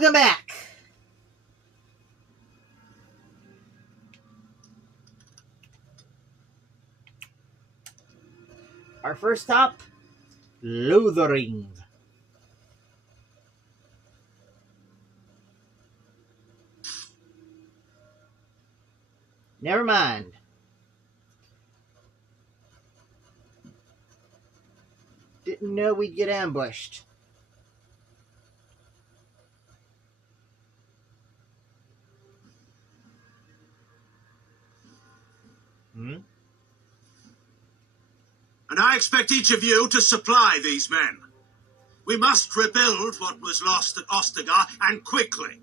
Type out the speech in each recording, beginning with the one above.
Welcome back. Our first stop, Lothering. Never mind. Didn't know we'd get ambushed. Hmm? And I expect each of you to supply these men. We must rebuild what was lost at Ostagar, and quickly.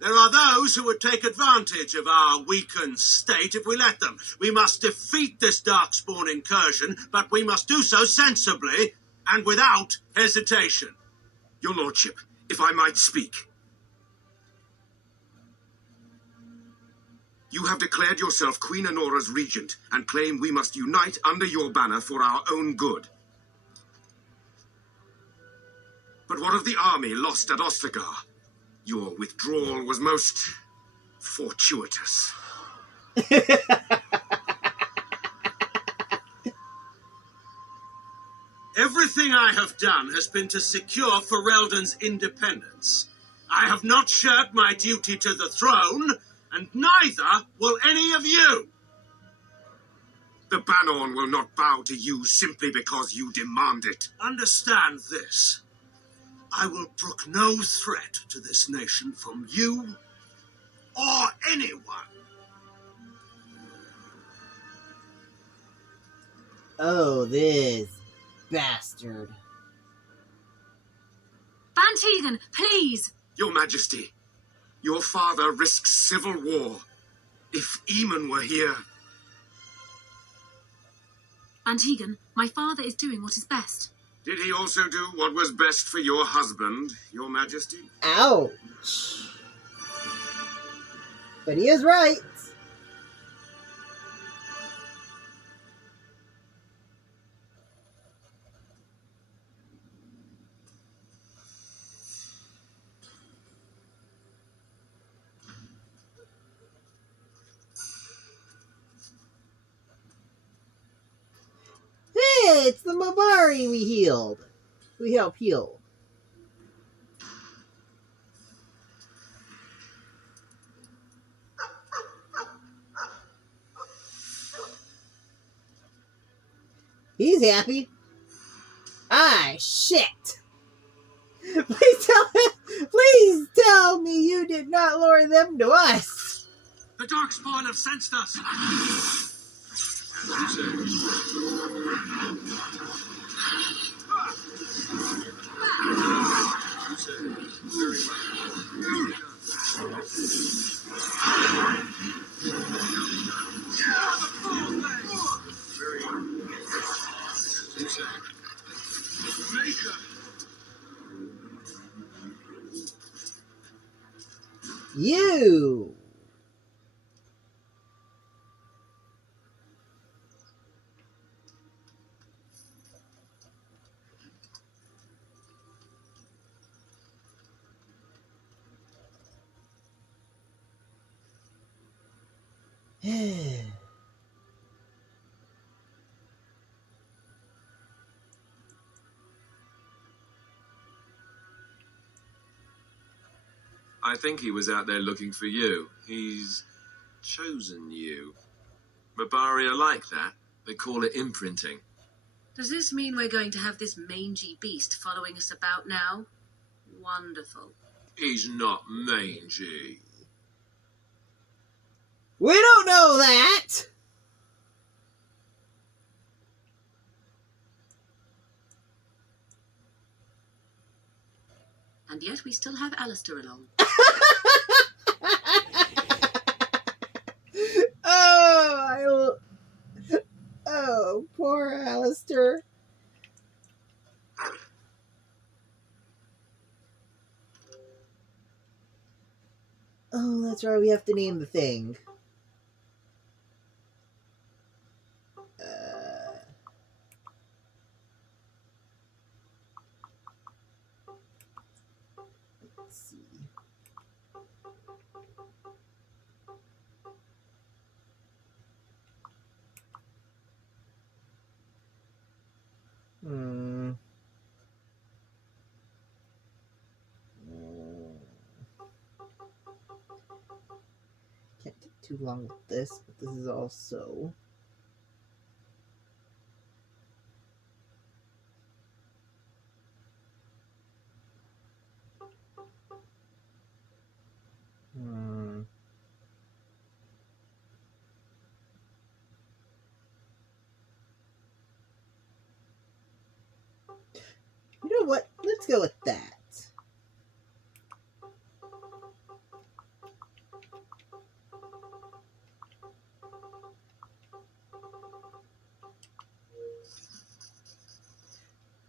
There are those who would take advantage of our weakened state if we let them. We must defeat this Darkspawn incursion, but we must do so sensibly and without hesitation. Your Lordship, if I might speak. You have declared yourself Queen Anora's regent and claim we must unite under your banner for our own good. But what of the army lost at Ostagar? Your withdrawal was most fortuitous. Everything I have done has been to secure Ferelden's independence. I have not shirked my duty to the throne, and neither will any of you. The Banorn will not bow to you simply because you demand it. Understand this. I will brook no threat to this nation from you or anyone. Oh, this bastard. Van Tegan, please! Your Majesty, your father risks civil war. If Eamon were here... Van Tegan, my father is doing what is best. Did he also do what was best for your husband, your Majesty? Ouch. But he is right. Hey, it's the Mabari we healed. We help heal. He's happy. Ah, shit. Please tell me you did not lure them to us. The Darkspawn have sensed us. You. I think he was out there looking for you. He's chosen you. Mabari are like that. They call it imprinting. Does this mean we're going to have this mangy beast following us about now? Wonderful. He's not mangy. We don't know that. And yet we still have Alistair along. Oh, poor Alistair. Oh, that's right. We have to name the thing. too long with this, but this is also... You know what? Let's go with that.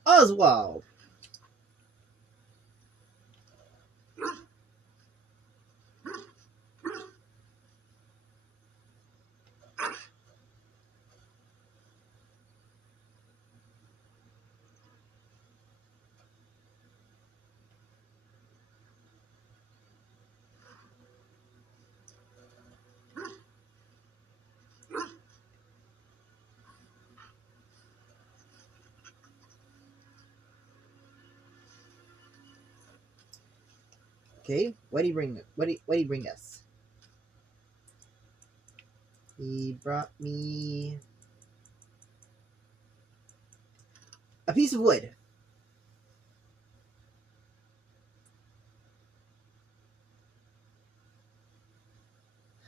Oswald. Okay, what do you bring? What do you bring us? He brought me a piece of wood.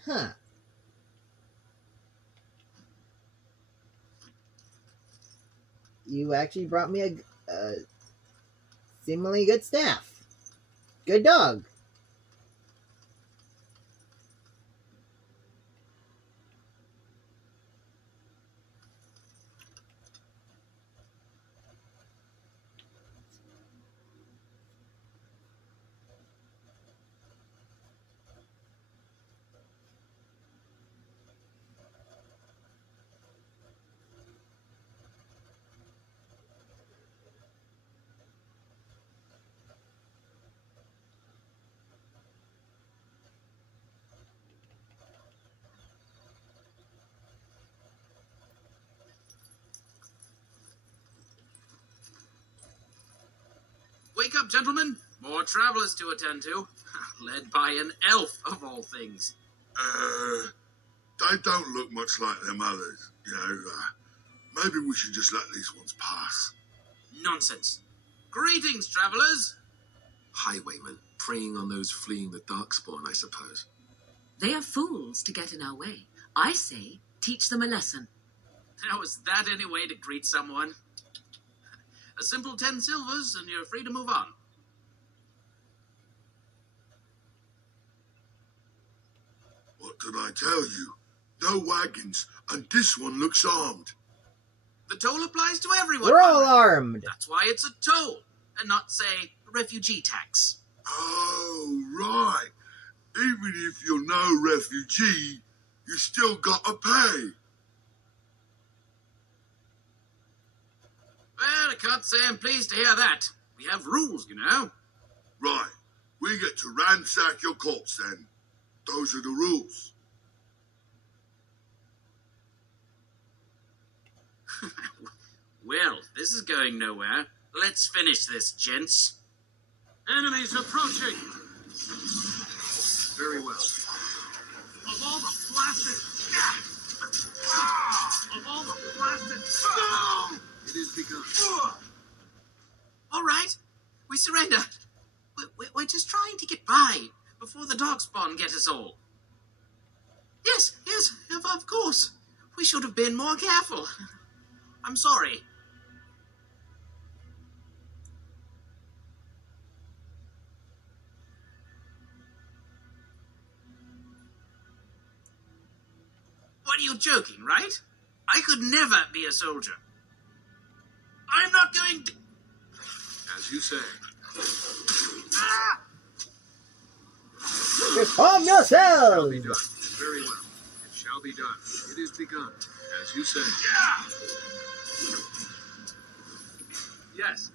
Huh. You actually brought me a seemingly good staff. Good dog. Wake up, gentlemen. More travelers to attend to. Led by an elf, of all things. They don't look much like them others. Maybe we should just let these ones pass. Nonsense. Greetings, travelers. Highwaymen, preying on those fleeing the Darkspawn, I suppose. They are fools to get in our way. I say, teach them a lesson. Now, is that any way to greet someone? A simple 10 silvers, and you're free to move on. What did I tell you? No wagons, and this one looks armed. The toll applies to everyone. We're all armed. That's why it's a toll, and not, say, a refugee tax. Oh, right. Even if you're no refugee, you still gotta pay. Well, I can't say I'm pleased to hear that. We have rules, you know. Right. We get to ransack your corpse then. Those are the rules. Well, this is going nowhere. Let's finish this, gents. Enemies approaching! Very well. Of all the blasted... Of all the blasted... It is begun. All right, we surrender. We're just trying to get by before the Darkspawn get us all. Yes, of course. We should have been more careful. I'm sorry. What are you joking, right? I could never be a soldier. I'm not going to... As you say. Ah! Calm Shall yourselves! be done. Very well. It shall be done. It is begun. As you say. Yes.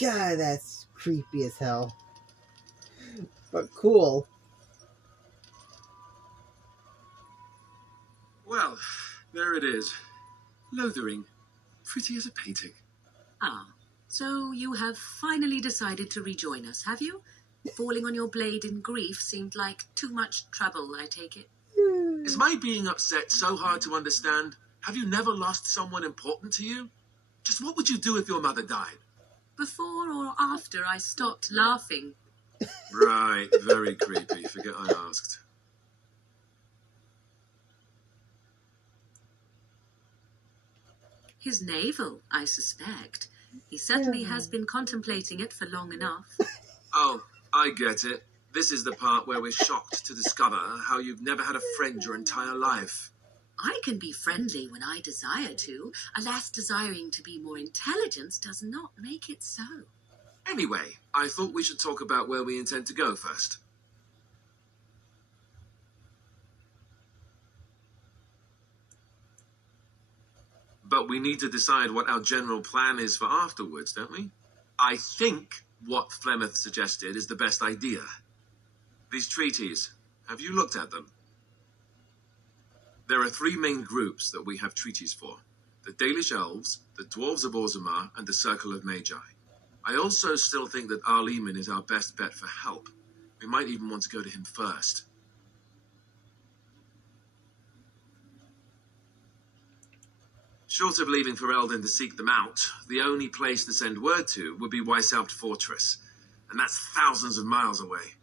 God, that's creepy as hell. But cool. Well, there it is. Lothering. Pretty as a painting. Ah, so you have finally decided to rejoin us, have you? Falling on your blade in grief seemed like too much trouble, I take it. Is my being upset so hard to understand? Have you never lost someone important to you? Just what would you do if your mother died? Before or after I stopped laughing? Right, very creepy. Forget I asked. His navel, I suspect. He certainly has been contemplating it for long enough. Oh, I get it. This is the part where we're shocked to discover how you've never had a friend your entire life. I can be friendly when I desire to. Alas, desiring to be more intelligent does not make it so. Anyway, I thought we should talk about where we intend to go first. But we need to decide what our general plan is for afterwards, don't we? I think what Flemeth suggested is the best idea. These treaties, have you looked at them? There are three main groups that we have treaties for. The Dalish Elves, the Dwarves of Orzammar, and the Circle of Magi. I also still think that Arleman is our best bet for help. We might even want to go to him first. Short of leaving for Eldon to seek them out, the only place to send word to would be Weishaupt Fortress, and that's thousands of miles away.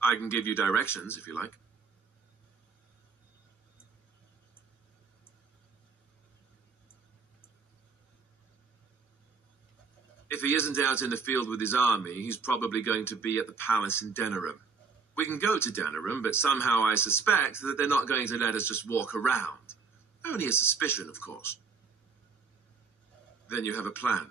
I can give you directions if you like. If he isn't out in the field with his army, he's probably going to be at the palace in Denerim. We can go to Denerim, but somehow I suspect that they're not going to let us just walk around. Only a suspicion, of course. Then you have a plan.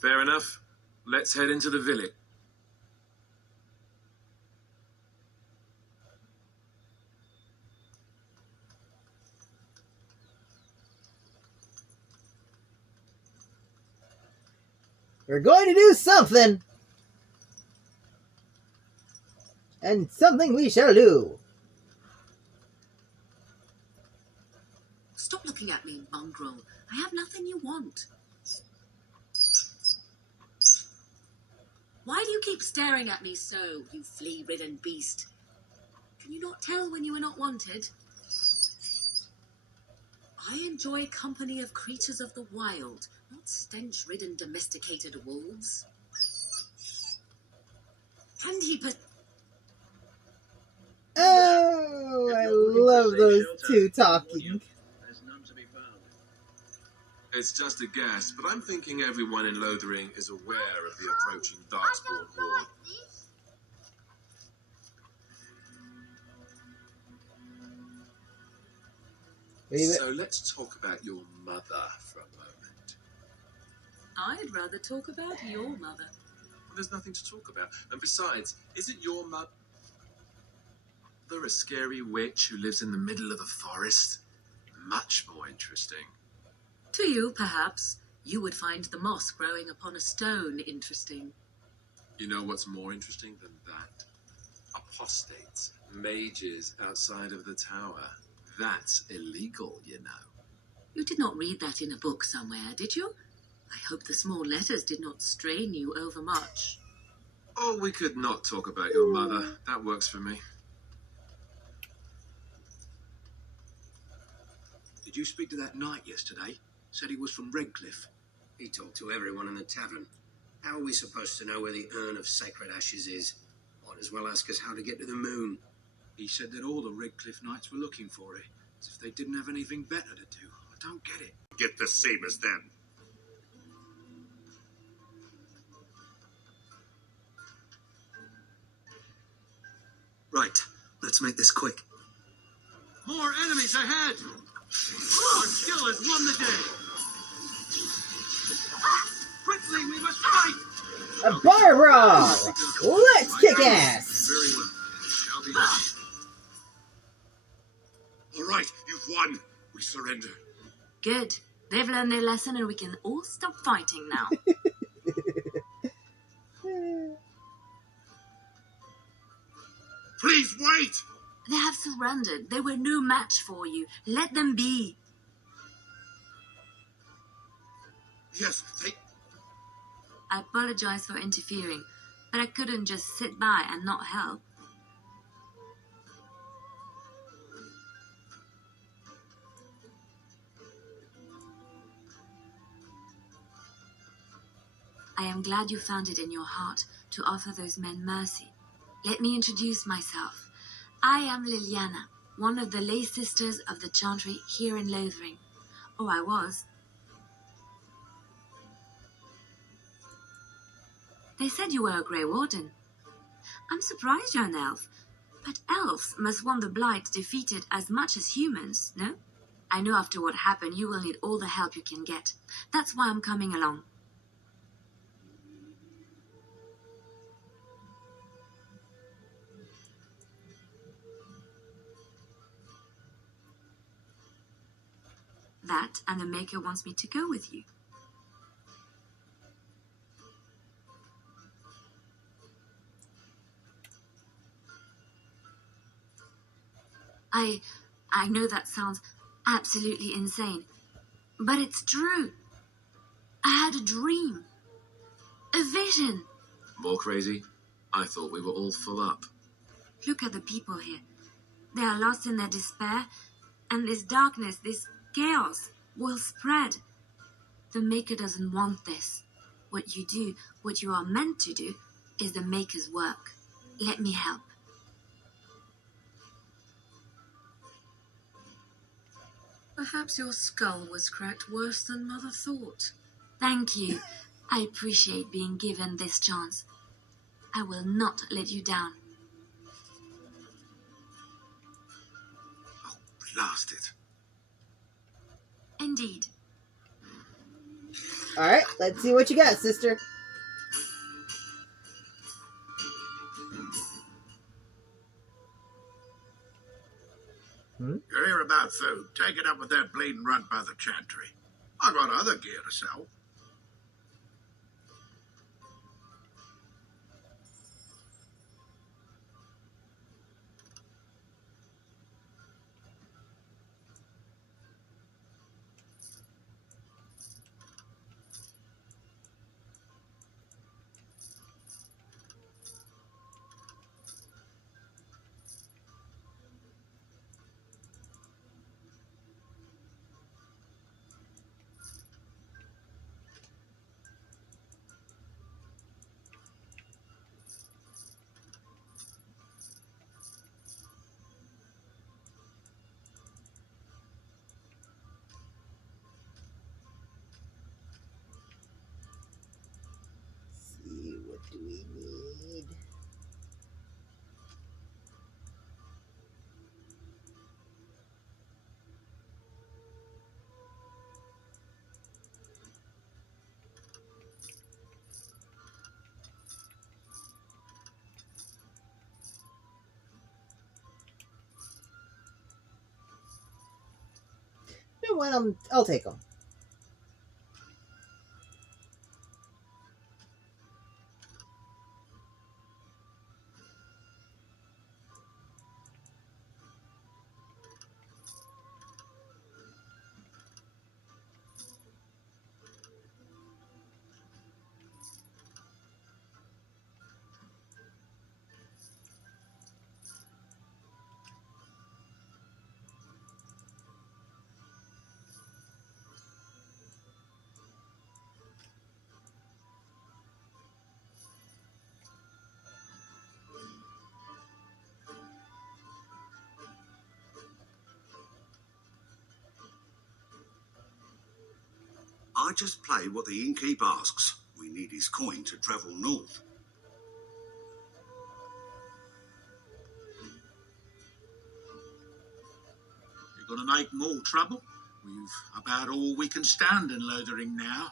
Fair enough. Let's head into the village. We're going to do something! And something we shall do! Stop looking at me, mongrel. I have nothing you want. Why do you keep staring at me so, you flea-ridden beast? Can you not tell when you are not wanted? I enjoy company of creatures of the wild, not stench-ridden domesticated wolves. And he Oh, I love those two talking. It's just a guess, but I'm thinking everyone in Lothering is aware of the approaching Darkspawn War. So let's talk about your mother for a moment. I'd rather talk about your mother. Well, there's nothing to talk about. And besides, isn't your mother a scary witch who lives in the middle of a forest? Much more interesting. To you, perhaps, you would find the moss growing upon a stone interesting. You know what's more interesting than that? Apostates, mages outside of the tower. That's illegal, you know. You did not read that in a book somewhere, did you? I hope the small letters did not strain you overmuch. Oh, we could not talk about your mother. That works for me. Did you speak to that knight yesterday? Said he was from Redcliffe. He talked to everyone in the tavern. How are we supposed to know where the urn of sacred ashes is? Might as well ask us how to get to the moon. He said that all the Redcliffe knights were looking for it, as if they didn't have anything better to do. I don't get it. Get the same as them. Right, let's make this quick. More enemies ahead! Our skill has won the day! Quickly, we must fight! A bar brawl! Let's kick ass! Very Good. They've learned their lesson and we can all stop fighting now. Please wait! They have surrendered. They were no match for you. Let them be. Yes, they... I apologize for interfering, but I couldn't just sit by and not help. I am glad you found it in your heart to offer those men mercy. Let me introduce myself. I am Liliana, one of the lay sisters of the Chantry here in Lothering. Oh, I was. They said you were a Grey Warden. I'm surprised you're an elf. But elves must want the Blight defeated as much as humans, no? I know after what happened you will need all the help you can get. That's why I'm coming along. That and the Maker wants me to go with you. I know that sounds absolutely insane, but it's true. I had a dream. A vision. More crazy? I thought we were all full up. Look at the people here. They are lost in their despair, and this darkness, this chaos, will spread. The Maker doesn't want this. What you do, what you are meant to do, is the Maker's work. Let me help. Perhaps your skull was cracked worse than Mother thought. Thank you. I appreciate being given this chance. I will not let you down. Oh, blast it. Indeed. Alright, let's see what you got, sister. You're here about food. Take it up with that bleeding runt by the Chantry. I got other gear to sell. See, what do we need? You know what? I'll take them. I just play what the innkeep asks. We need his coin to travel north. You're going to make more trouble? We've about all we can stand in Lothering now.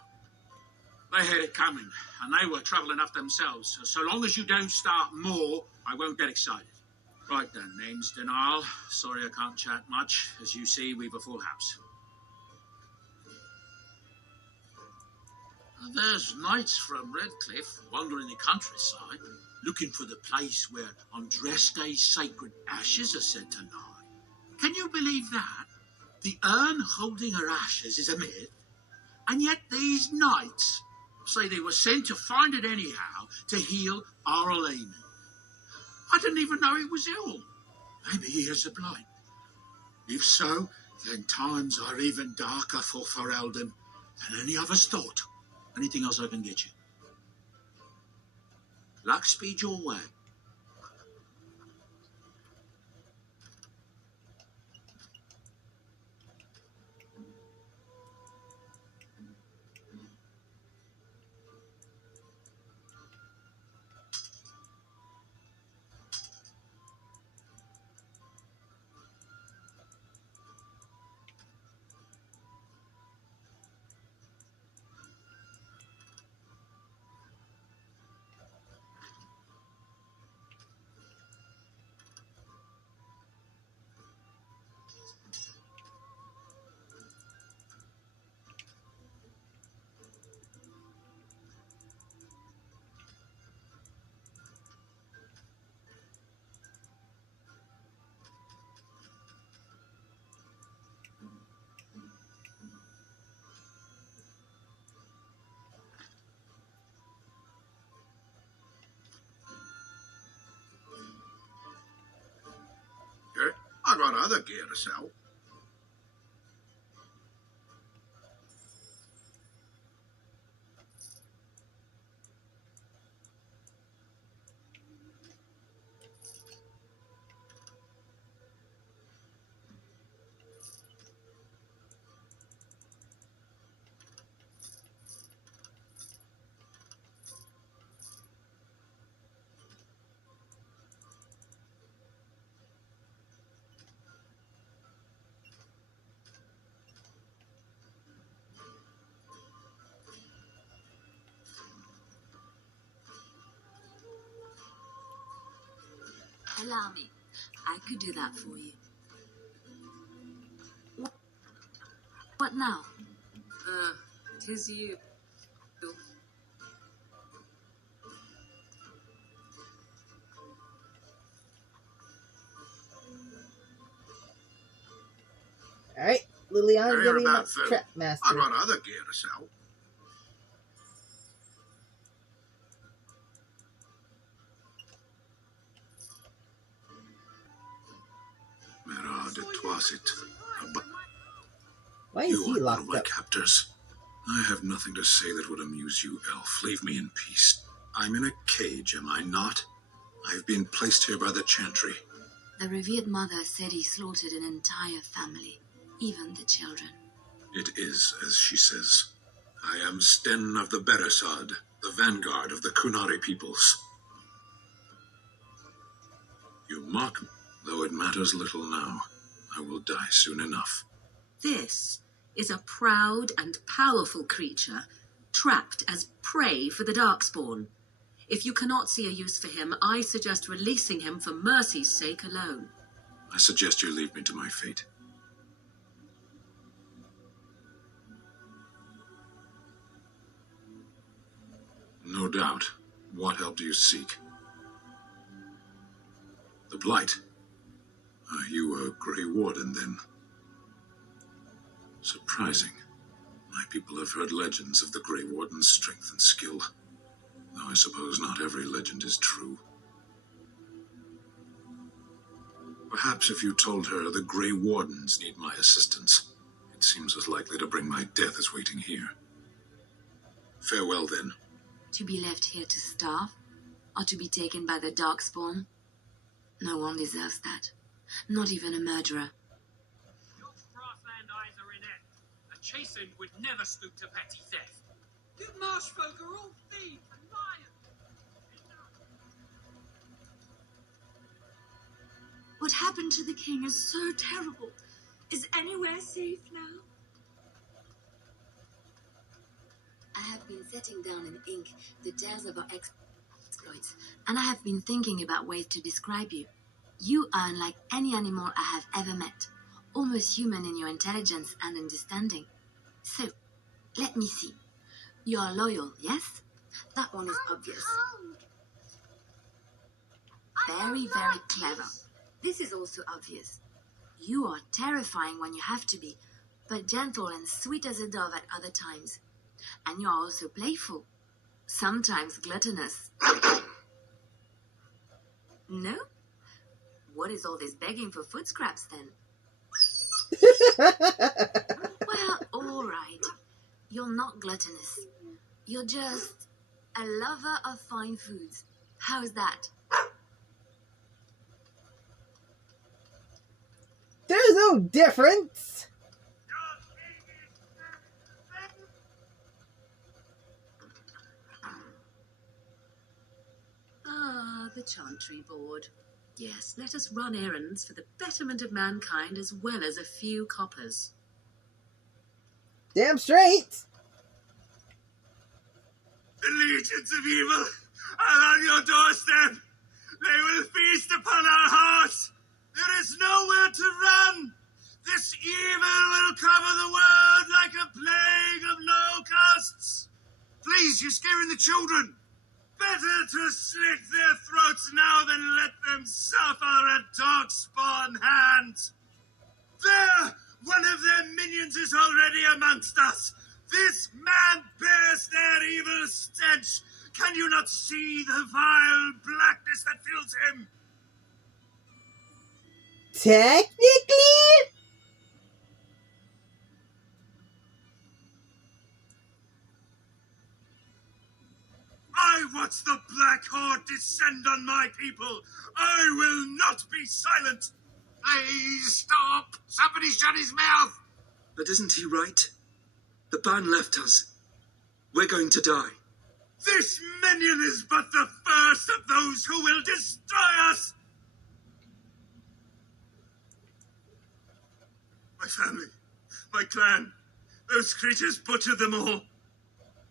They had it coming, and they were trouble enough themselves. So long as you don't start more, I won't get excited. Right then, name's Denal. Sorry I can't chat much. As you see, we've a full house. There's knights from Redcliffe wandering the countryside, looking for the place where Andreste's sacred ashes are said to lie. Can you believe that? The urn holding her ashes is a myth, and yet these knights say they were sent to find it anyhow to heal our Elaine. I didn't even know he was ill. Maybe he has the blight. If so, then times are even darker for Ferelden than any of us thought. Anything else I can get you? Luck speed your way. I got other gear to sell. Allow me. I could do that for you. What now? 'Tis you. Alright, Liliana's Hear getting about that Phil. trap I master. got other gear to sell. Merard it was it. But Why is you he are one of locked my up? captors. I have nothing to say that would amuse you, elf. Leave me in peace. I'm in a cage, am I not? I've been placed here by the Chantry. The revered mother said he slaughtered an entire family, even the children. It is as she says. I am Sten of the Beresod, the vanguard of the Kunari peoples. You mock me, though it matters little now. I will die soon enough. This is a proud and powerful creature, trapped as prey for the Darkspawn. If you cannot see a use for him, I suggest releasing him for mercy's sake alone. I suggest you leave me to my fate. No doubt. What help do you seek? The Blight. Are you a Grey Warden, then? Surprising. My people have heard legends of the Grey Warden's strength and skill, though I suppose not every legend is true. Perhaps if you told her the Grey Wardens need my assistance, it seems as likely to bring my death as waiting here. Farewell, then. To be left here to starve, or to be taken by the Darkspawn? No one deserves that. Not even a murderer. Your grassland eyes are inept. A chastened would never stoop to petty theft. You marsh folk are all thieves and liars. What happened to the king is so terrible. Is anywhere safe now? I have been setting down in ink the tales of our exploits, and I have been thinking about ways to describe you. You are unlike any animal I have ever met, almost human in your intelligence and understanding. So, let me see. You're loyal, yes? That one is obvious. Very, very clever. This is also obvious. You are terrifying when you have to be, but gentle and sweet as a dove at other times. And you are also playful, sometimes gluttonous. No? What is all this begging for food scraps then? Well, all right. You're not gluttonous. You're just a lover of fine foods. How's that? There's no difference. Ah, the Chantry Board. Yes, let us run errands for the betterment of mankind as well as a few coppers. Damn straight. The legions of evil are on your doorstep. They will feast upon our hearts. There is nowhere to run. This evil will cover the world like a plague of locusts. Please, you're scaring the children. Better to slit their throats now than let them suffer at Darkspawn hands. There, one of their minions is already amongst us. This man bears their evil stench. Can you not see the vile blackness that fills him? Technically? I watch the Black Horde descend on my people. I will not be silent. Please stop! Somebody shut his mouth! But isn't he right? The ban left us. We're going to die. This minion is but the first of those who will destroy us. My family, my clan, those creatures butchered them all.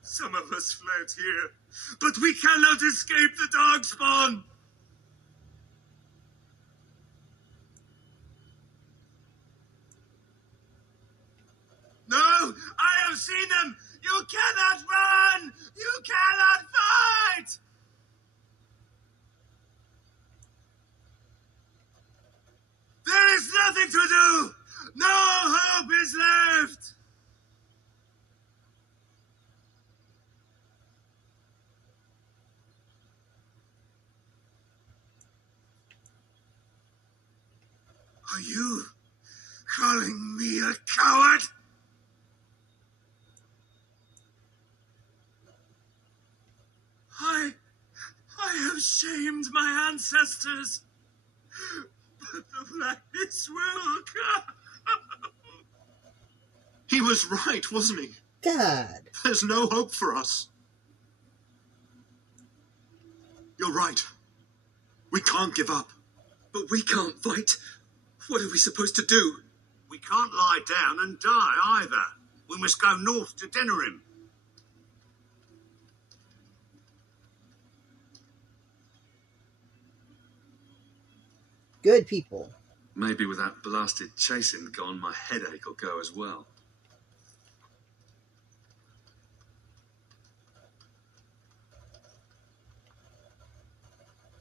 Some of us fled here, but we cannot escape the Darkspawn. No, I have seen them. You cannot run. You cannot fight. There is nothing to do. No hope is left. Are you calling me a coward? I have shamed my ancestors, but the blackness will come. He was right, wasn't he? God. There's no hope for us. You're right. We can't give up. But we can't fight. What are we supposed to do? We can't lie down and die either. We must go north to Denerim. Good people. Maybe with that blasted chasing gone, my headache will go as well.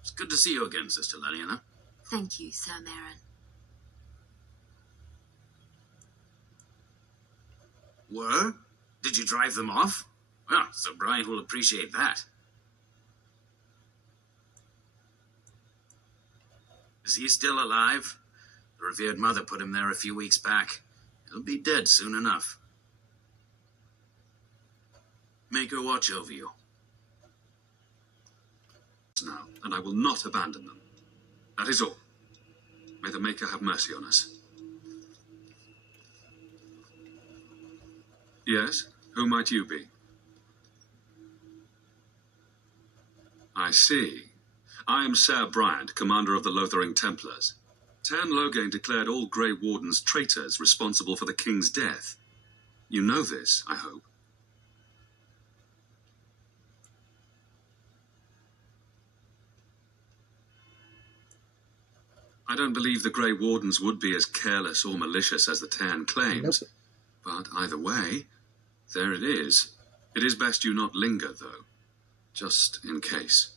It's good to see you again, Sister Leliana. Thank you, Sir Merrin. Were? Did you drive them off? Well, Sir Brian will appreciate that. Is he still alive? The revered mother put him there a few weeks back. He'll be dead soon enough. Make her watch over you. Now, and I will not abandon them. That is all. May the Maker have mercy on us. Yes? Who might you be? I see. I am Ser Bryant, commander of the Lothering Templars. Tan Loghain declared all Grey Wardens traitors responsible for the king's death. You know this, I hope. I don't believe the Grey Wardens would be as careless or malicious as the Tan claims. Nope. But either way, there it is. It is best you not linger, though, just in case.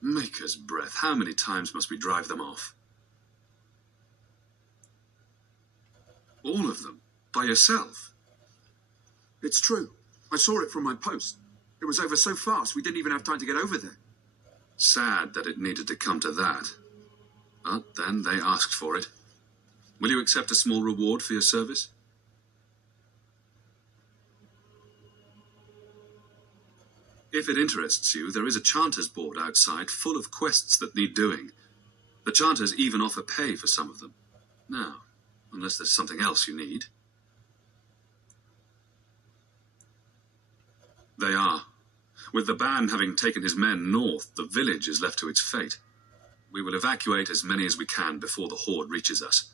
Maker's breath, how many times must we drive them off? All of them? By yourself? It's true. I saw it from my post. It was over so fast we didn't even have time to get over there. Sad that it needed to come to that. But then they asked for it. Will you accept a small reward for your service? If it interests you, there is a Chanters board outside full of quests that need doing. The Chanters even offer pay for some of them. Now, unless there's something else you need. They are. With the ban having taken his men north, the village is left to its fate. We will evacuate as many as we can before the horde reaches us.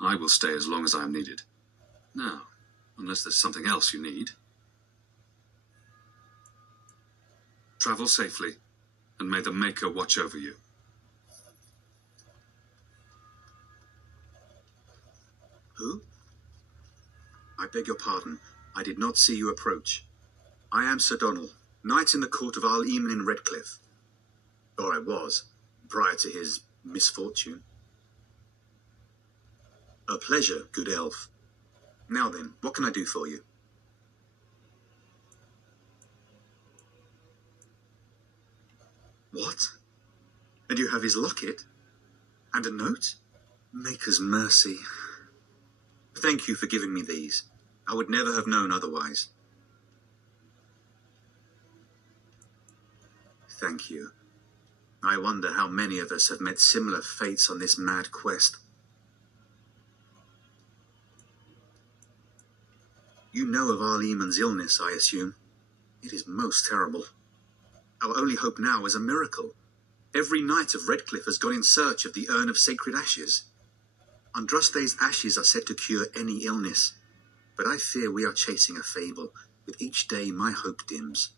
I will stay as long as I am needed. Now, unless there's something else you need. Travel safely, and may the Maker watch over you. Who? I beg your pardon. I did not see you approach. I am Sir Donal, knight in the court of Arl Eamon in Redcliffe. Or I was, prior to his misfortune. A pleasure, good elf. Now then, what can I do for you? What? And you have his locket? And a note? Maker's mercy. Thank you for giving me these. I would never have known otherwise. Thank you. I wonder how many of us have met similar fates on this mad quest. You know of Arl Eamon's illness, I assume. It is most terrible. Our only hope now is a miracle. Every knight of Redcliffe has gone in search of the Urn of Sacred Ashes. Andraste's ashes are said to cure any illness, but I fear we are chasing a fable. With each day, my hope dims.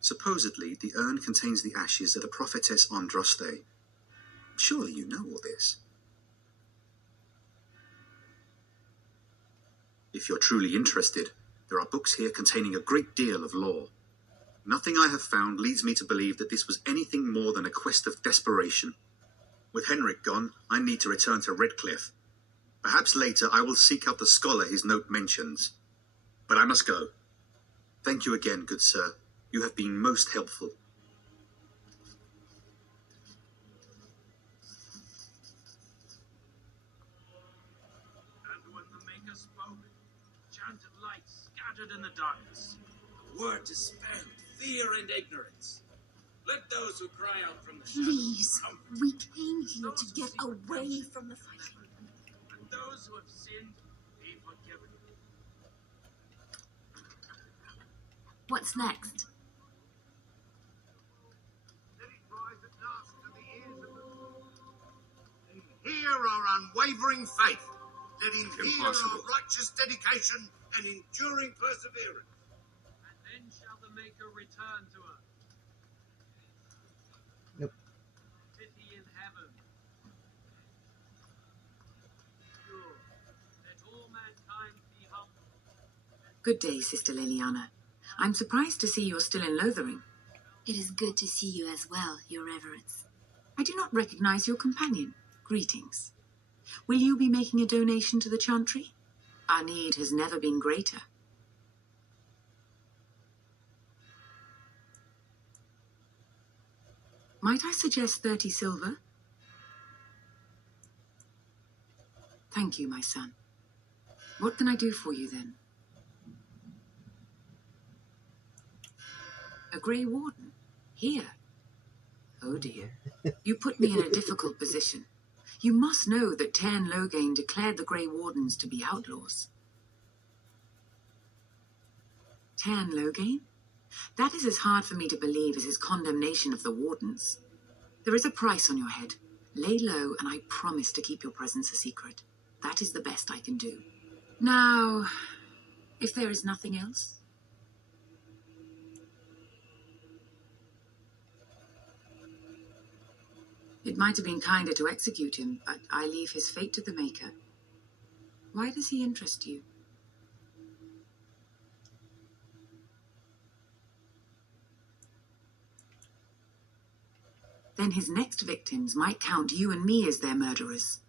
Supposedly, the urn contains the ashes of the prophetess Andraste. Surely you know all this. If you're truly interested, there are books here containing a great deal of lore. Nothing I have found leads me to believe that this was anything more than a quest of desperation. With Henrik gone, I need to return to Redcliffe. Perhaps later I will seek out the scholar his note mentions. But I must go. Thank you again, good sir. You have been most helpful. And when the Maker spoke, chanted light scattered in the darkness. The word dispelled fear and ignorance. Let those who cry out from the shadows Please, come. we came here to get away from the fighting. And those who have sinned be forgiven. What's next? Hear our unwavering faith. Let him hear our Impossible. righteous dedication and enduring perseverance. And then shall the Maker return to us. Nope. Pity in heaven. Sure, let all mankind be humble. Good day, Sister Liliana. I'm surprised to see you're still in Lothering. It is good to see you as well, Your Reverence. I do not recognize your companion. Greetings. Will you be making a donation to the Chantry? Our need has never been greater. Might I suggest 30 silver? Thank you, my son. What can I do for you then? A Grey Warden? Here? Oh dear. You put me in a difficult position. You must know that Tairn Loghain declared the Grey Wardens to be outlaws. Tairn Loghain? That is as hard for me to believe as his condemnation of the Wardens. There is a price on your head. Lay low, and I promise to keep your presence a secret. That is the best I can do. Now, if there is nothing else... It might have been kinder to execute him, but I leave his fate to the Maker. Why does he interest you? Then his next victims might count you and me as their murderers.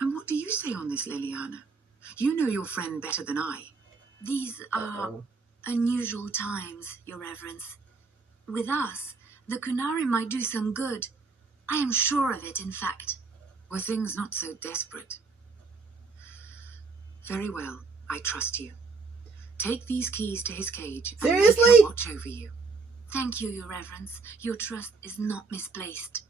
And what do you say on this, Leliana? You know your friend better than I. These are unusual times, Your Reverence. With us, the Kunari might do some good. I am sure of it, in fact. Were things not so desperate? Very well, I trust you. Take these keys to his cage and make him watch over you. Thank you, Your Reverence. Your trust is not misplaced.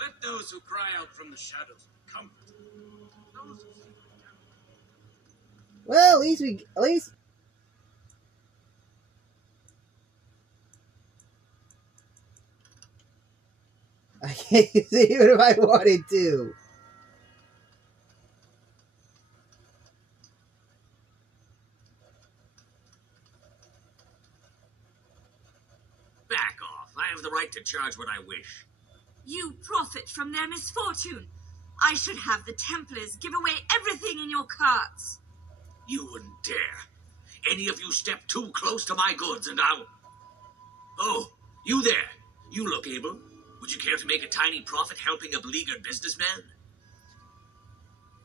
Let those who cry out from the shadows be comforted. Those who seek the temple. Well, at least. I can't see even if I wanted to. Back off. I have the right to charge what I wish. You profit from their misfortune. I should have the Templars give away everything in your carts. You wouldn't dare. Any of you step too close to my goods and I'll... Oh, you there. You look able. Would you care to make a tiny profit helping a beleaguered businessman?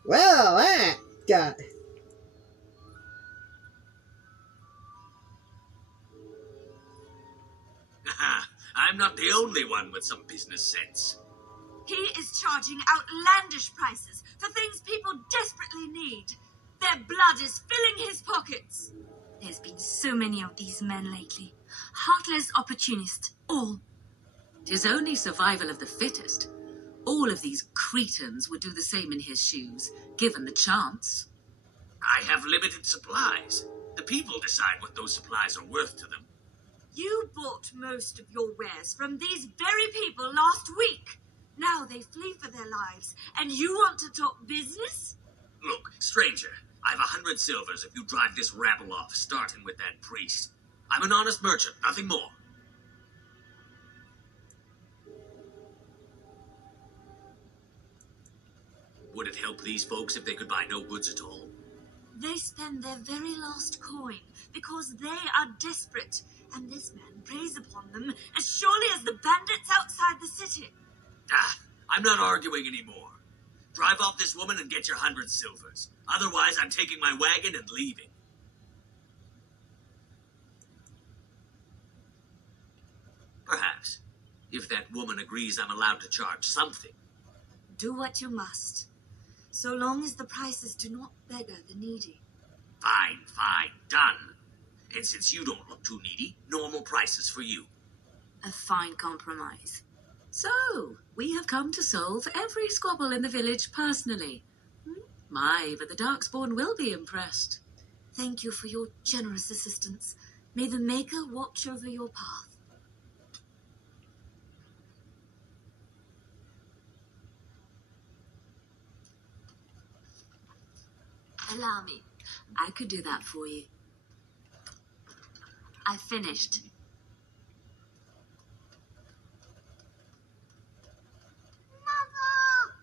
Well, that got... I'm not the only one with some business sense. He is charging outlandish prices for things people desperately need. Their blood is filling his pockets. There's been so many of these men lately. Heartless opportunists, all. 'Tis only survival of the fittest. All of these cretins would do the same in his shoes, given the chance. I have limited supplies. The people decide what those supplies are worth to them. You bought most of your wares from these very people last week. Now they flee for their lives, and you want to talk business? Look, stranger, I've 100 silvers if you drive this rabble off, starting with that priest. I'm an honest merchant, nothing more. Would it help these folks if they could buy no goods at all? They spend their very last coin because they are desperate, and this man preys upon them as surely as the bandits outside the city. I'm not arguing anymore. Drive off this woman and get your 100 silvers. Otherwise, I'm taking my wagon and leaving. Perhaps, if that woman agrees I'm allowed to charge something. Do what you must, so long as the prices do not beggar the needy. Fine, done. And since you don't look too needy, normal prices for you. A fine compromise. So, we have come to solve every squabble in the village personally. My, but the Darkspawn will be impressed. Thank you for your generous assistance. May the Maker watch over your path. Allow me. I could do that for you. I finished. Mother!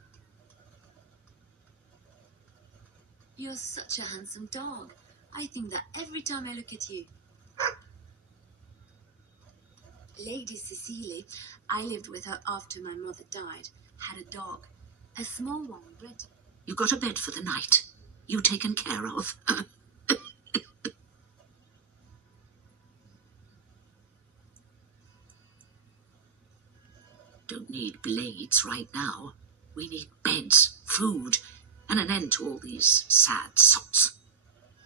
You're such a handsome dog. I think that every time I look at you. Lady Cecile, I lived with her after my mother died, had a dog. A small one, Red. You got a bed for the night? You taken care of? Don't need blades right now. We need beds, food, and an end to all these sad sots.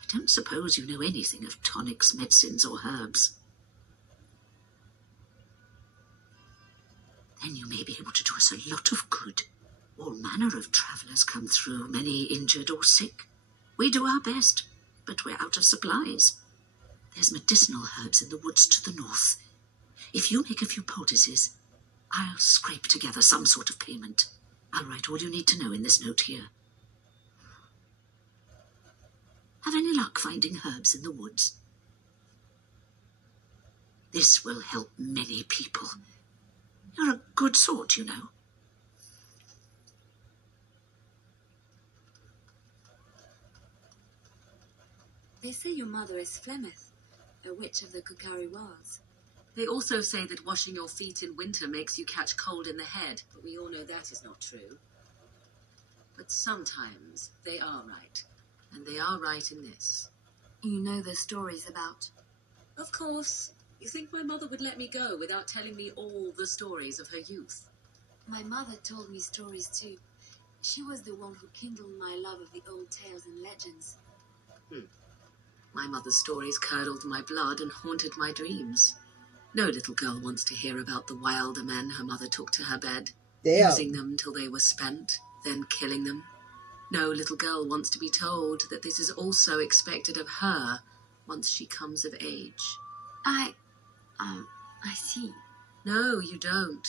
I don't suppose you know anything of tonics, medicines, or herbs. Then you may be able to do us a lot of good. All manner of travellers come through, many injured or sick. We do our best, but we're out of supplies. There's medicinal herbs in the woods to the north. If you make a few poultices, I'll scrape together some sort of payment. I'll write all you need to know in this note here. Have any luck finding herbs in the woods? This will help many people. You're a good sort, you know. They say your mother is Flemeth, a witch of the Kukari Wilds. They also say that washing your feet in winter makes you catch cold in the head. But we all know that is not true. But sometimes they are right. And they are right in this. You know the stories about. Of course. You think my mother would let me go without telling me all the stories of her youth? My mother told me stories too. She was the one who kindled my love of the old tales and legends. My mother's stories curdled my blood and haunted my dreams. No little girl wants to hear about the wilder men her mother took to her bed, using them till they were spent, then killing them. No little girl wants to be told that this is also expected of her once she comes of age. I see. No, you don't.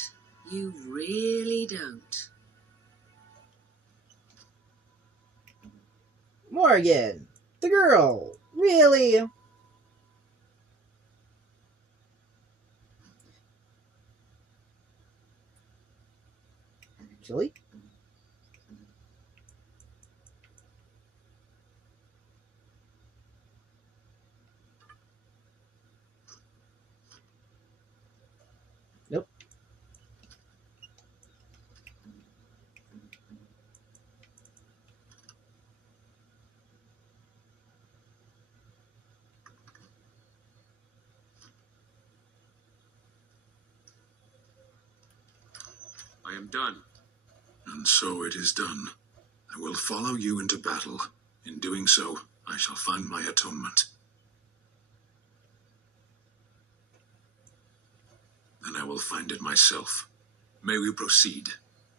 You really don't. Morgan, the girl, really? Actually? Nope. I am done. And so it is done. I will follow you into battle. In doing so, I shall find my atonement. Then I will find it myself. May we proceed?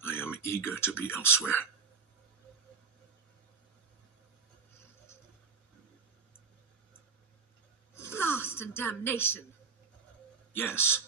I am eager to be elsewhere. Blast and damnation! Yes.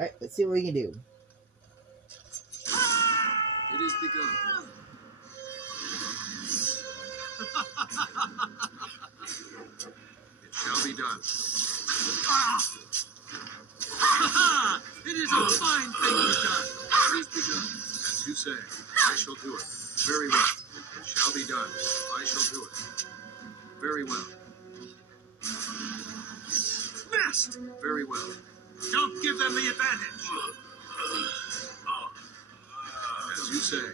Alright, let's see what we can do. It is begun. It shall be done. It is a fine thing you've done. It is begun. As you say, I shall do it. Very well. It shall be done. I shall do it. Very well. Missed! Very well. Don't give them the advantage. As you say,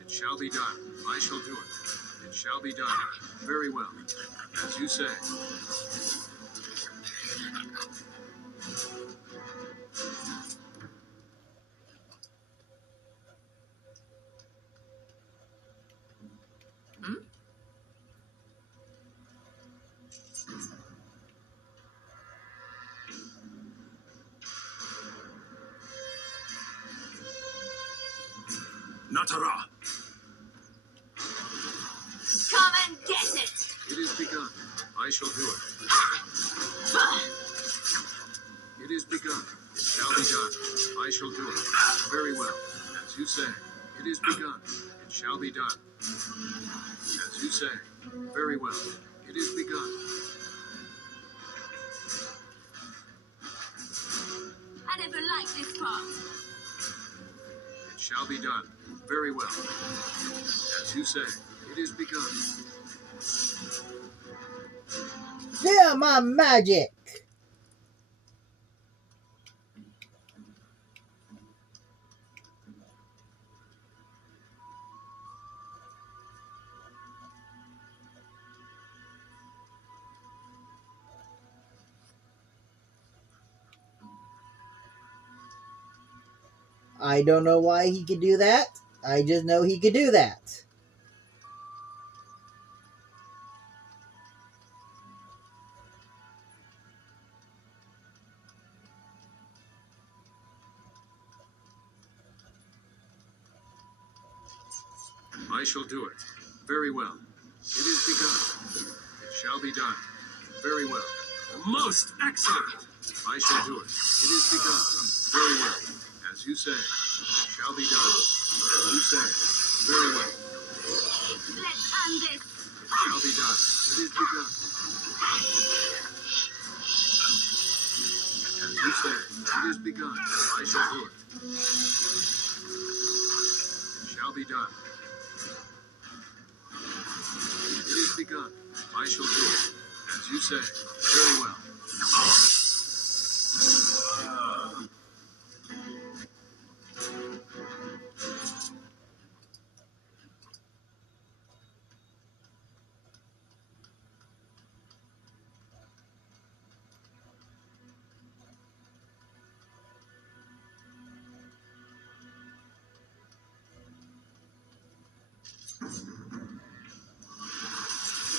it shall be done. I shall do it. It shall be done. Very well. As you say. Natara! Come and get it! It is begun. I shall do it. It is begun. It shall be done. I shall do it. Very well. As you say. It is begun. It shall be done. As you say. Very well. It is begun. I never liked this part. It shall be done. Very well. As you say. It is begun. Feel my magic! I don't know why he could do that. I just know he could do that. I shall do it. Very well. It is begun. It shall be done. Very well. Most excellent. I shall do it. It is begun. Very well. As you say. It shall be done. As you say. Very well. Let's end this. It shall be done. It is begun. As you say. It is begun. I shall do it. It shall be done. It is begun. I shall do it. As you say. Very well.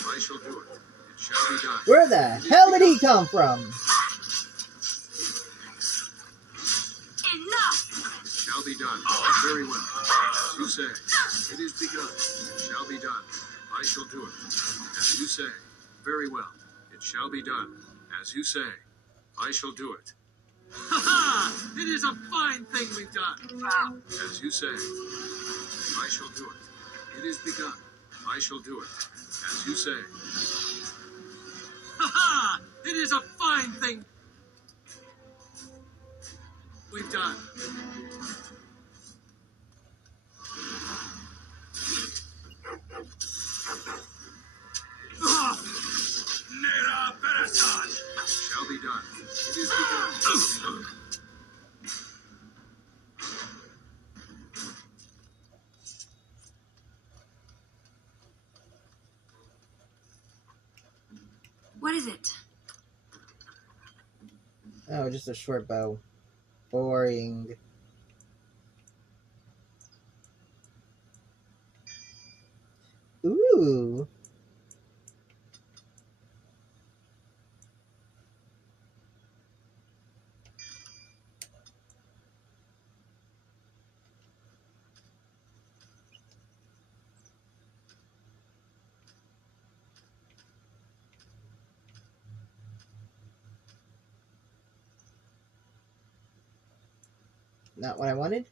I shall do it. It shall be done. Where the hell did he come from? Enough! It shall be done. Very well. As you say. It is begun. It shall be done. I shall do it. As you say. Very well. It shall be done. As you say. I shall do it. Ha ha! It is a fine thing we've done. As you say. I shall do it. It is begun. I shall do it. As you say. Ha ha! It is a fine thing we've done. Nera Berasan! Shall be done. It is begun. What is it? Oh, just a short bow. Boring. Ooh. Not what I wanted.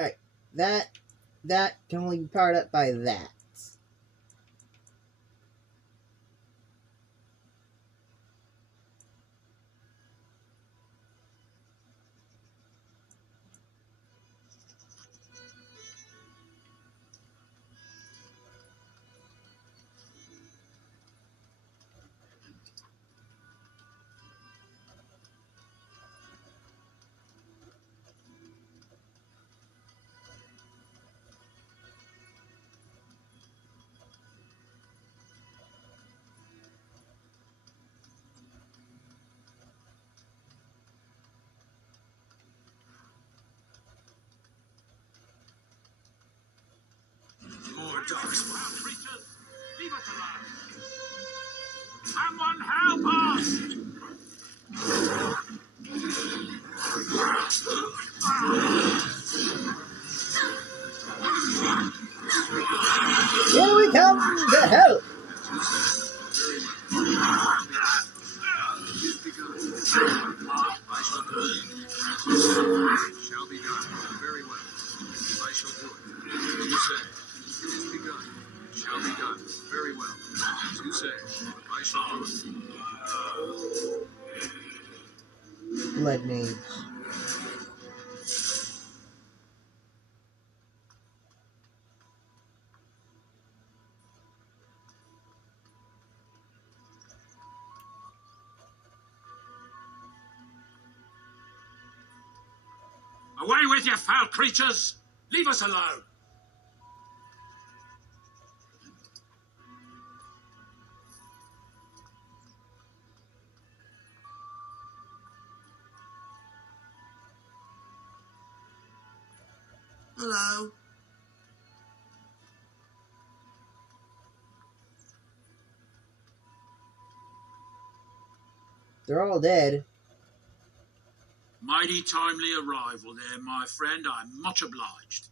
Alright, that can only be powered up by that. Blood Mage. Away with you, foul creatures! Leave us alone! Hello. They're all dead. Mighty timely arrival there, my friend. I'm much obliged.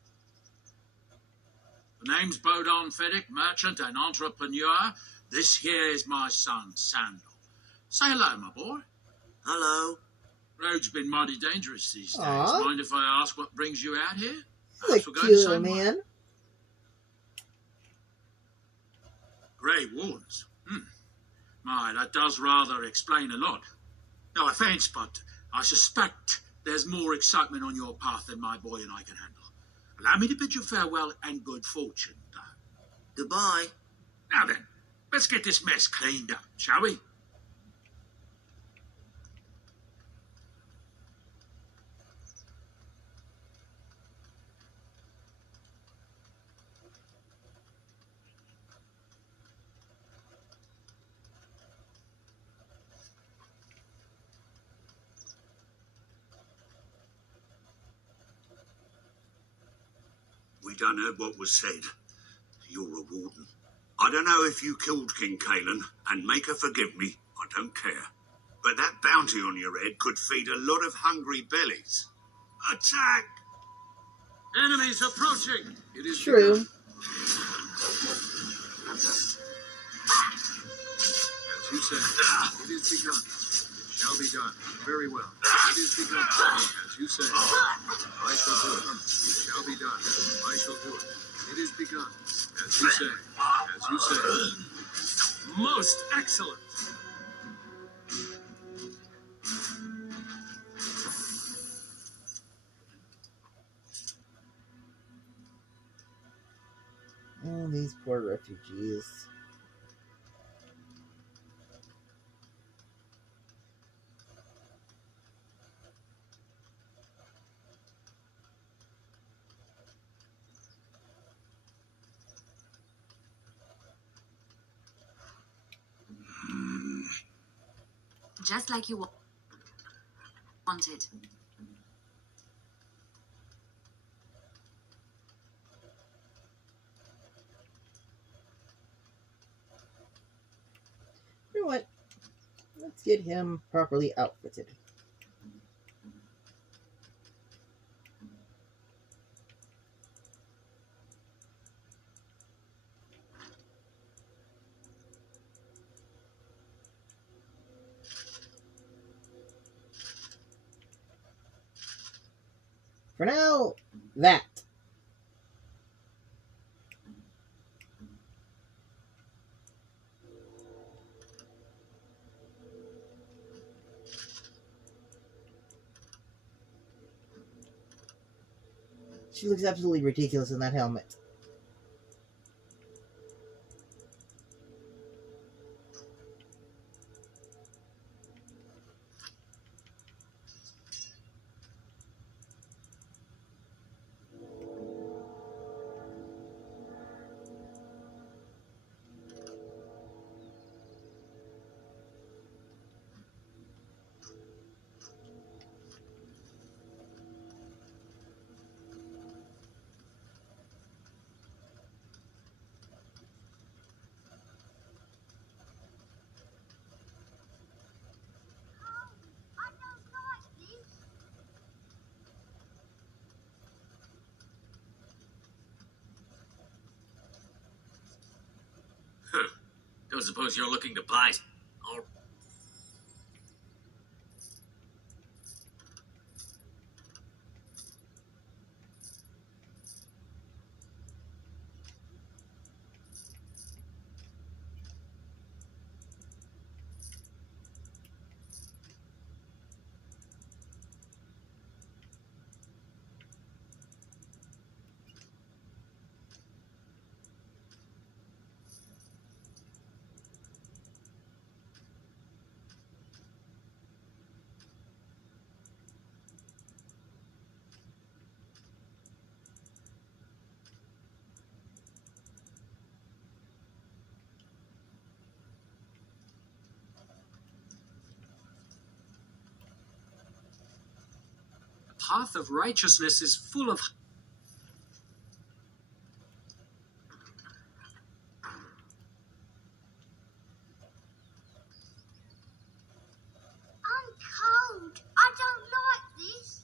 The name's Bodon Feddick, merchant and entrepreneur. This here is my son, Sandal. Say hello, my boy. Hello. Road's been mighty dangerous these days. Aw. Mind if I ask what brings you out here? He's a Perhaps we'll go the cute same little way. man. Grey Wardens. My, that does rather explain a lot. No offence, but I suspect there's more excitement on your path than my boy and I can handle. Allow me to bid you farewell and good fortune, though. Goodbye. Now then, let's get this mess cleaned up, shall we? We done heard what was said. You're a warden. I don't know if you killed King Kalen, and make her forgive me, I don't care. But that bounty on your head could feed a lot of hungry bellies. Attack! Enemies approaching! It is True. begun. As you said, it is begun. It shall be done. Very well. It is begun. As you said, I shall do it. It shall be done. I shall do it. It is begun. As you say. As you say. Most excellent. Oh, these poor refugees. Just like you wanted. You know what? Let's get him properly outfitted. For now, that. She looks absolutely ridiculous in that helmet. Don't suppose you're looking to bite? Or... path of righteousness is full of... I'm cold. I don't like this.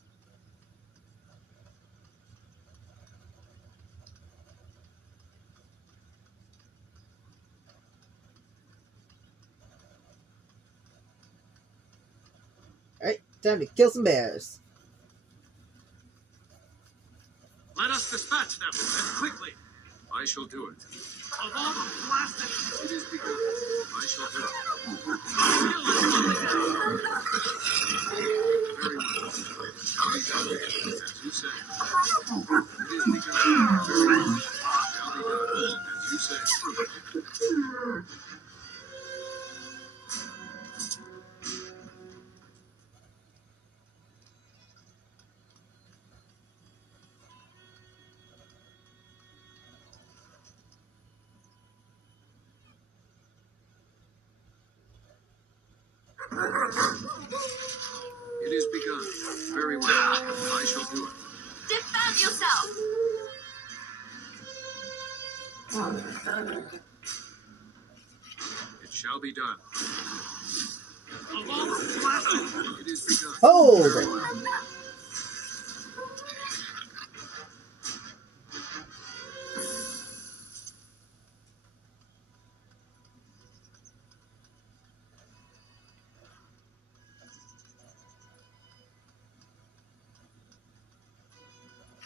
Alright, time to kill some bears. Let us dispatch them, and quickly. I shall do it. Of all the blasted... It is begun. I shall do it. Very well. Shall be done, as you say. It is begun. Very well. Shall be done, as you say. It is begun. Very well. I shall do it. Defend yourself! It shall be done. Of all the blasted... It is begun. Hold Very it. well.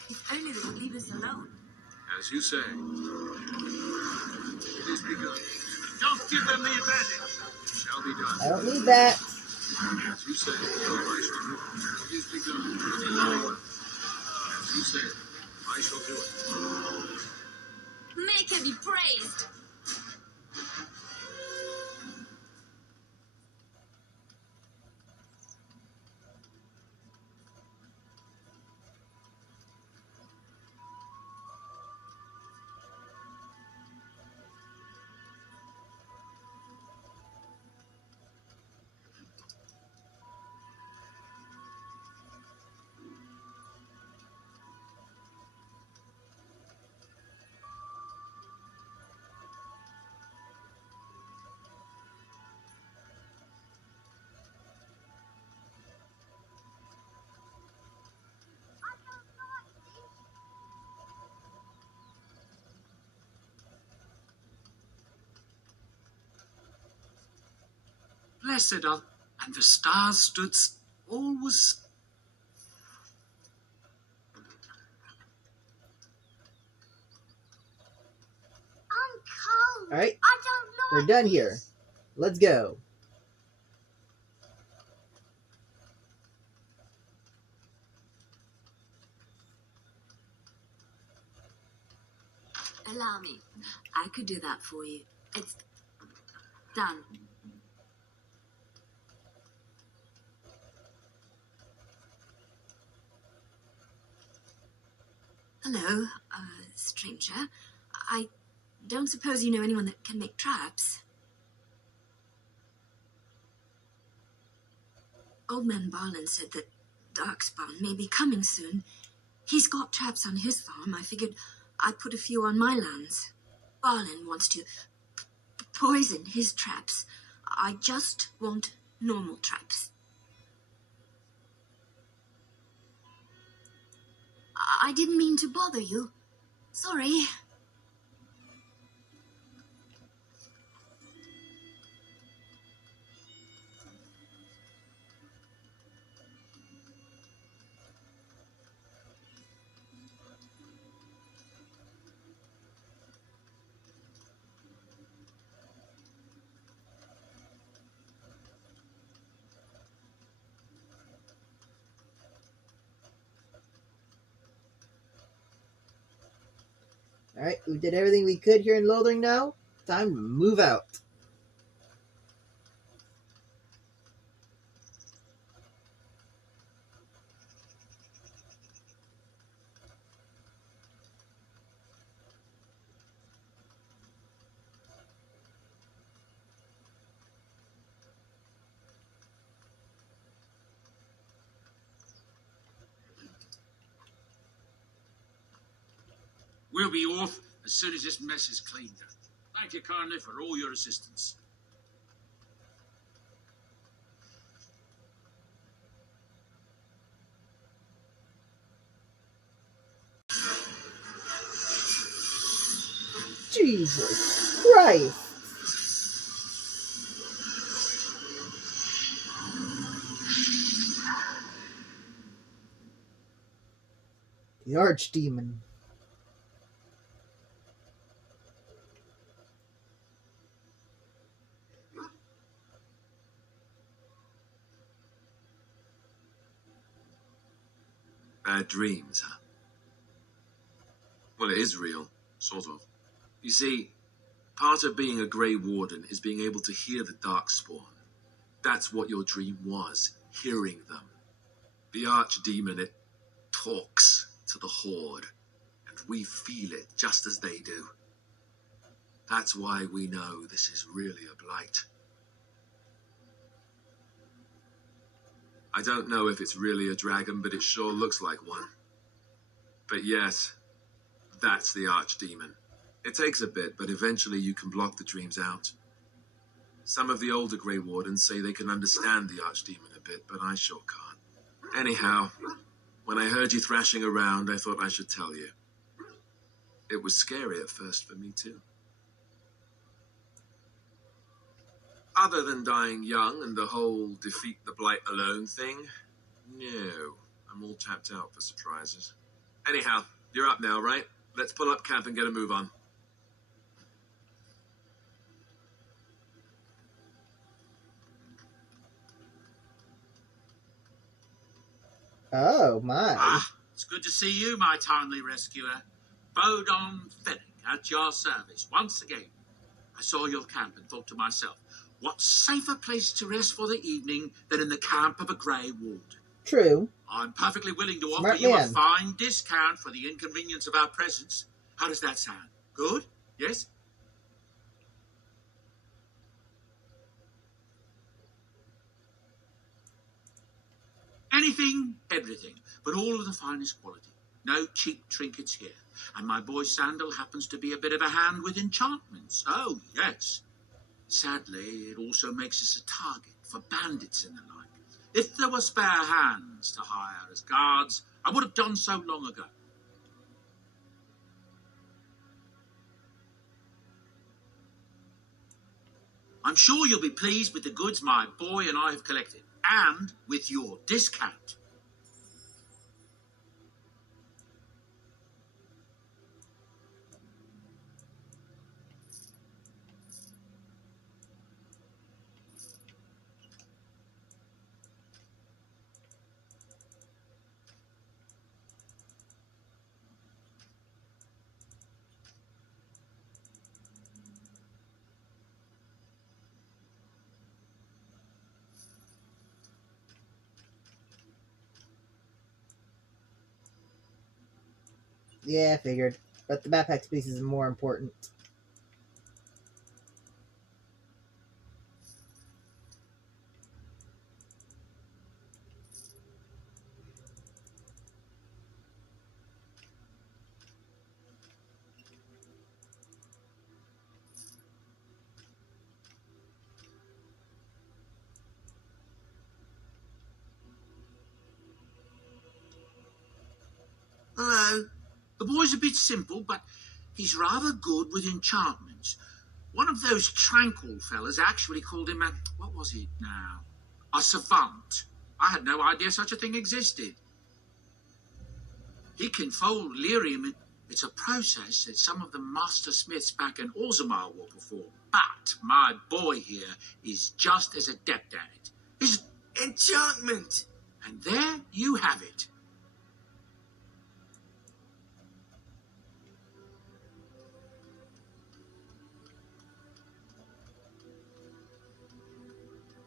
If only they would leave us alone. As you say. It is begun. Don't give them the advantage. It shall be done. I don't need that. As you say. I shall do it. It is begun. Very well. As you say. I shall do it. Make him be praised! Blessed are... And the stars stood... All was... I'm cold. Alright, I don't we're like done this. here. Let's go. Allow me. I could do that for you. It's done. Hello, stranger. I don't suppose you know anyone that can make traps? Old man Barlin said that Darkspawn may be coming soon. He's got traps on his farm. I figured I'd put a few on my lands. Barlin wants to poison his traps. I just want normal traps. I didn't mean to bother you. Sorry. Alright, we did everything we could here in Lothering now. Time to move out. We'll be off as soon as this mess is cleaned up. Thank you kindly for all your assistance. Jesus Christ. The Archdemon. Bad dreams, huh? Well, it is real, sort of. You see, part of being a Grey Warden is being able to hear the Darkspawn. That's what your dream was, hearing them. The Archdemon, it talks to the Horde, and we feel it just as they do. That's why we know this is really a blight. I don't know if it's really a dragon, but it sure looks like one. But yes, that's the Archdemon. It takes a bit, but eventually you can block the dreams out. Some of the older Grey Wardens say they can understand the Archdemon a bit, but I sure can't. Anyhow, when I heard you thrashing around, I thought I should tell you. It was scary at first for me, too. Other than dying young and the whole defeat the blight alone thing, no, I'm all tapped out for surprises. Anyhow, you're up now, right? Let's pull up camp and get a move on. Oh, my. Ah, it's good to see you, my timely rescuer. Bodon Fennick, at your service, once again. I saw your camp and thought to myself, what safer place to rest for the evening than in the camp of a Grey Warden? True. I'm perfectly willing to Smart offer you a man. fine discount for the inconvenience of our presence. How does that sound? Good? Yes? Anything, everything, but all of the finest quality. No cheap trinkets here. And my boy Sandal happens to be a bit of a hand with enchantments. Oh, yes. Sadly, it also makes us a target for bandits and the like. If there were spare hands to hire as guards, I would have done so long ago. I'm sure you'll be pleased with the goods my boy and I have collected, and with your discount. Yeah, I figured. But the backpack piece is more important. Hello. The boy's a bit simple, but he's rather good with enchantments. One of those tranquil fellas actually called him a... what was it now? A savant. I had no idea such a thing existed. He can fold lyrium in... It's a process that some of the master smiths back in Orzammar will perform. But my boy here is just as adept at it. His enchantment! And there you have it.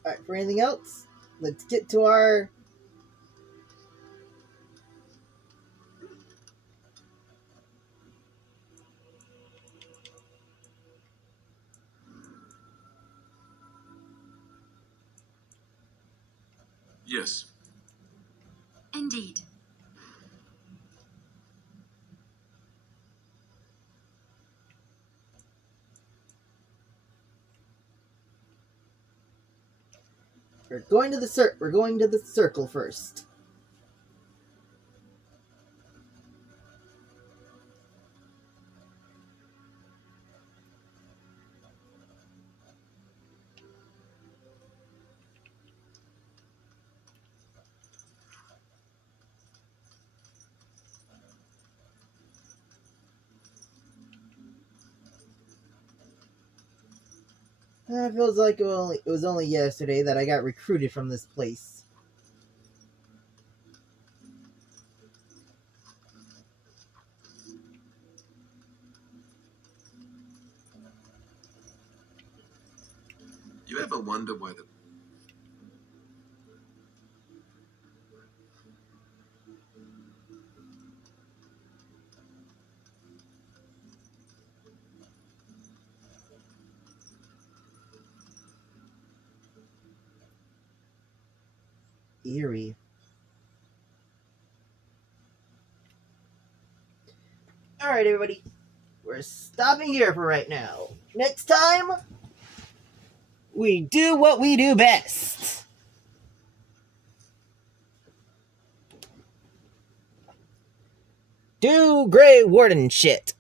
Alright, for anything else, let's get to our... Yes. Indeed. We're going to the circle first. It feels like it was only yesterday that I got recruited from this place. You ever wonder why the... Eerie. Alright, everybody. We're stopping here for right now. Next time, we do what we do best. Do Grey Warden shit.